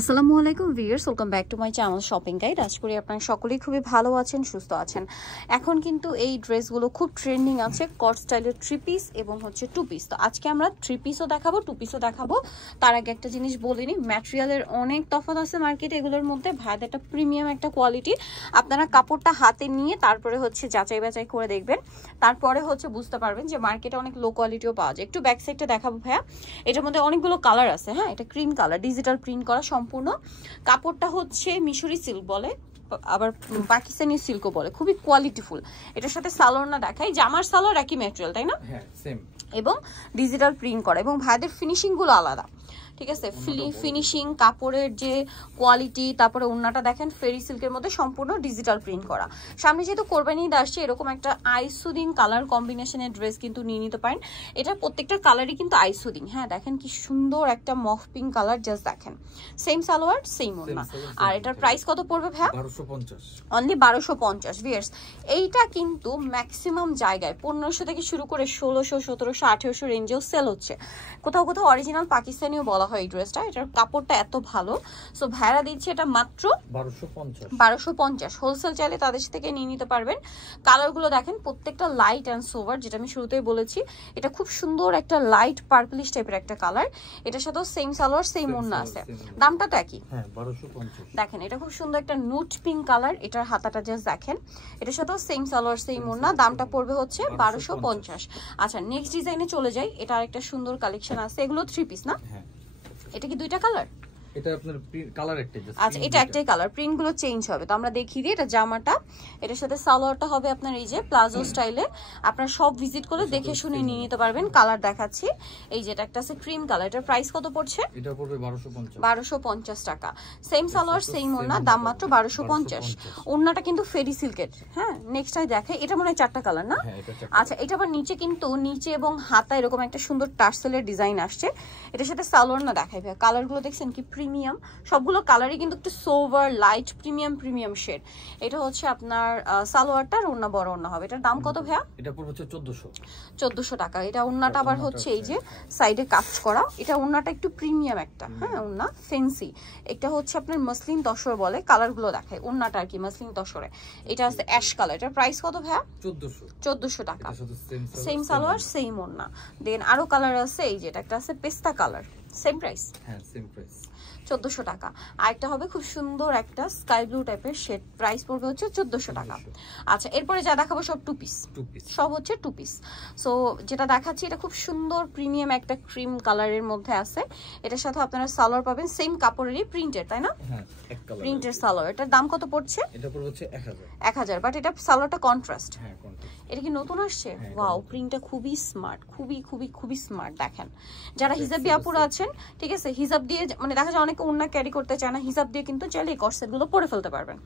আসসালামু আলাইকুম viewers, welcome back to my channel shopping guide. আশা করি আপনারা সকলেই খুবই ভালো আছেন, সুস্থ আছেন। এখন কিন্তু এই ড্রেসগুলো খুব ট্রেন্ডিং আছে, কট স্টাইলের থ্রি পিস এবং হচ্ছে টু পিস। তো আজকে আমরা থ্রি পিসও দেখাবো, টু পিসও দেখাবো। তার আগে একটা জিনিস বলিনি, ম্যাটেরিয়ালের অনেক তফাৎ আছে মার্কেটে। এগুলোর মধ্যে ভাইদের একটা প্রিমিয়াম একটা কোয়ালিটি। আপনারা কাপড়টা হাতে নিয়ে তারপরে হচ্ছে যাচাই বাছাই করে দেখবেন, তারপরে হচ্ছে বুঝতে পারবেন যে মার্কেটে অনেক লো কোয়ালিটিও পাওয়া যায়। একটু ব্যাক সাইডটা দেখাবো ভাইয়া। এটার মধ্যে অনেকগুলো কালার আছে। হ্যাঁ, এটা ক্রিম কালার, ডিজিটাল প্রিন্ট করা সম্পূর্ণ। কাপড়টা হচ্ছে মিশরি সিল্ক বলে, আবার পাকিস্তানি সিল্কও বলে, খুবই কোয়ালিটিফুল। এটার সাথে সালোয়ার দেখাই, জামার সালোয়ার একই ম্যাটেরিয়াল, তাই না? হ্যাঁ, সেম। এবং ডিজিটাল প্রিন্ট করা, এবং ভাইদের ফিনিশিং গুলো আলাদা, ঠিক আছে? ফিনিশিং, কাপড়ের যে কোয়ালিটি, তারপরে ওড়নাটা দেখেন ফেরি সিল্কের মধ্যে সম্পূর্ণ ডিজিটাল প্রিন্ট করা। সামনে যেহেতু কোরবানি ঈদ আসছে, এরকম একটা আইসুদিং কালার কম্বিনেশনের ড্রেস কিন্তু নিয়ে নিতে পারেন। এটা প্রত্যেকটা কালারই কিন্তু আইসুদিং। হ্যাঁ, দেখেন কি সুন্দর একটা মফ পিঙ্ক কালার, জাস্ট দেখেন। সেম সালোয়ার, সেম ওড়না। আর এটার প্রাইস কত পড়বে ভাইয়া? 1250, অনলি 1250 ভিউয়ার্স। এইটা কিন্তু ম্যাক্সিমাম জায়গায় 1500 থেকে শুরু করে 1600, 1700, 1800 রেঞ্জেও সেল হচ্ছে। কোথাও কোথাও অরিজিনাল পাকিস্তানিও বলা হয় এই ড্রেসটা। এটার কাপড়টা এত ভালো, সো ভাড়া দিচ্ছে এটা মাত্র 1250। হোলসেল চাইলে তাদের থেকে নিয়ে নিতে পারবেন। কালারগুলো দেখেন প্রত্যেকটা লাইট অ্যান্ড সোভার, যেটা আমি শুরুতেই বলেছি। এটা খুব সুন্দর একটা লাইট পার্পলিশ টাইপের একটা কালার। এটার সাথেও সেম সালোয়ার, সেম ওড়না আছে। দামটা তো একই। হ্যাঁ, 1250। দেখেন এটা খুব সুন্দর একটা নুট পিঙ্ক কালার, এটার হাতাটা জাস্ট দেখেন। এটার সাথেও সেম সালোয়ার, সেম ওড়না। দামটা পড়বে হচ্ছে 1250। আচ্ছা, নেক্সট ডিজাইনে চলে যাই। এটা আরেকটা সুন্দর কালেকশন আছে। এগুলো থ্রি পিস না? হ্যাঁ। এটা কি দুইটা কালার? এটা আপনার কালার একটাই, জাস্ট। আচ্ছা, এটা একটাই কালার, প্রিন্ট গুলো চেঞ্জ হবে। তো আমরা দেখিয়ে দিই। এটা জামাটা, এটার সাথে সালোয়ারটা হবে আপনার এই যে প্লাজো স্টাইলে। আপনারা সব ভিজিট করে দেখে শুনে নিয়ে নিতে পারবেন। কালার দেখাচ্ছি, এই যেটা একটা আছে ক্রিম কালার। এটার প্রাইস কত পড়ছে? এটা পড়বে 1250। 1250 টাকা। সেম সালোয়ার, সেম ওড়না, দাম মাত্র 1250। ওড়নাটা কিন্তু ফেরি সিল্কের। হ্যাঁ, নেক্সট টাই দেখে। এটা মনে হয় চারটা কালার না? আচ্ছা, এটা আবার নিচে কিন্তু নিচে এবং হাতা এরকম একটা সুন্দর টার্সেলের ডিজাইন আসছে। এটার সাথে সালোয়ার দেখাই ভাই। কালারগুলো দেখছেন কি প্রিমিয়াম, সবগুলো কালারই কিন্তু একটু সোভার লাইট প্রিমিয়াম শেড। এটা হচ্ছে আপনার সালোয়ারটা, আর ওড়না বড় ওড়না হবে। এটার দাম কত ভাইয়া? এটা পড়বে হচ্ছে 1400 টাকা। এটা ওড়নাটা আবার হচ্ছে এই যে সাইডে কাজ করা। এটা ওড়নাটা একটু প্রিমিয়াম একটা, হ্যাঁ, ওড়না ফেন্সি। এটা হচ্ছে আপনার মসলিন তসর বলে। কালারগুলো দেখায়, ওড়নাটা আর কি মসলিন তসরে। এটা আছে অ্যাশ কালার। এটার প্রাইস কত ভাইয়া? 1400 টাকা। সেম সালোয়ার, সেম ওড়না। দেন আরো কালার আছে, এই যে এটা একটা আছে পেস্তা কালার। Same price? হ্যাঁ, সেম প্রাইস, 1400 টাকা। আর একটা হবে খুব সুন্দর একটা স্কাই ব্লু টাইপের শেড, প্রাইস পড়বে হচ্ছে 1400 টাকা। আচ্ছা, এরপরে যা দেখাবো সব টু পিস, সব হচ্ছে টু পিস। সো যেটা দেখাচ্ছি এটা খুব সুন্দর প্রিমিয়াম একটা ক্রিম কালারের মধ্যে আছে। এটার সাথে আপনারা সালোয়ার পাবেন সেম কাপড়েরই, প্রিন্টের, তাই না? হ্যাঁ, এক কালার প্রিন্টের সালোয়ার। এটার দাম কত পড়ছে? এটা পড়বে হচ্ছে 1000। 1000, বাট এটা সালোয়ারটা কন্ট্রাস্ট। হ্যাঁ, কন্ট্রাস্ট। এটা কি নতুন আসছে? ওয়াও, প্রিন্টটা খুবই স্মার্ট, খুবই স্মার্ট। দেখেন, যারা হিজাবি আপুরা আছেন, ঠিক আছে, হিজাব দিয়ে মানে দেখা যায় অনেকে ওড়না ক্যারি করতে চায় না, হিজাব দিয়ে কিন্তু চাইলে এই কটসেট গুলো পরে ফেলতে পারবেন।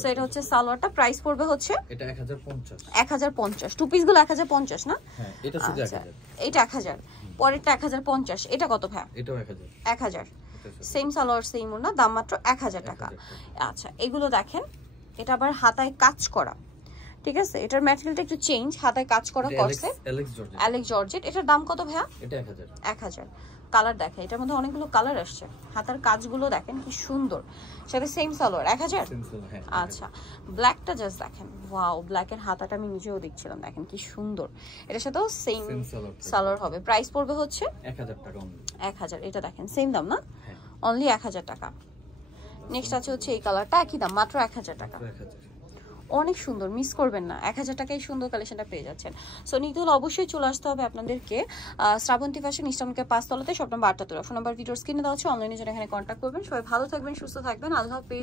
সো এটা হচ্ছে সালোয়ারটা, প্রাইস পড়বে হচ্ছে এটা 1050। 1050। টু পিস গুলো 1050 না? হ্যাঁ, এটা শুধু 1000। এটা 1000, পরেরটা 1050। এটা কত ভাই? এটাও 1000। 1000, সেম সালোয়ার, সেম ওড়না, দাম মাত্র 1000 টাকা। আচ্ছা, এগুলো দেখেন, এটা আবার হাতায় কাজ করা, ঠিক আছে? এটার ম্যাটেরিয়ালটা একটু চেঞ্জ, হাতায় কাজ করা করছে, অ্যালেক্স জর্জেট। এটার দাম কত ভাইয়া? এটা 1000। 1000। কালার দেখে, এটার মধ্যে অনেকগুলো কালার আসছে। হাতার কাজগুলো দেখেন কি সুন্দর, সাথে সেম সালোয়ার। 1000। আচ্ছা, ব্ল্যাকটা জাস্ট দেখেন, ওয়াও, ব্ল্যাকের হাতাটা আমি নিজেও দেখছিলাম, দেখেন কি সুন্দর। এটার সাথেও সেম সালোয়ার হবে। প্রাইস পড়বে হচ্ছে 1000 টাকা। 1000। এটা দেখেন সেম দাম না? অনলি 1000 টাকা। নেক্সট আছে হচ্ছে এই কালারটা, একই দাম, মাত্র 1000 টাকা। অনেক সুন্দর, মিস করবেন না। 1000 টাকায় সুন্দর কালেকশনটা পেয়ে যাচ্ছেন। সো নিতে হলে অবশ্যই চলে আসতে হবে আপনাদেরকে শ্রাবন্তী ফ্যাশন, ইস্টার্নকে 5 তলাতে, শপ নাম্বার 78। ফোন নাম্বার ভিডিওর স্ক্রিনে দেওয়া আছে, অনলাইনে জন্য এখানে কন্ট্যাক্ট করবেন। সবাই ভালো থাকবেন, সুস্থ থাকবেন, আল্লাহ হাফেজ।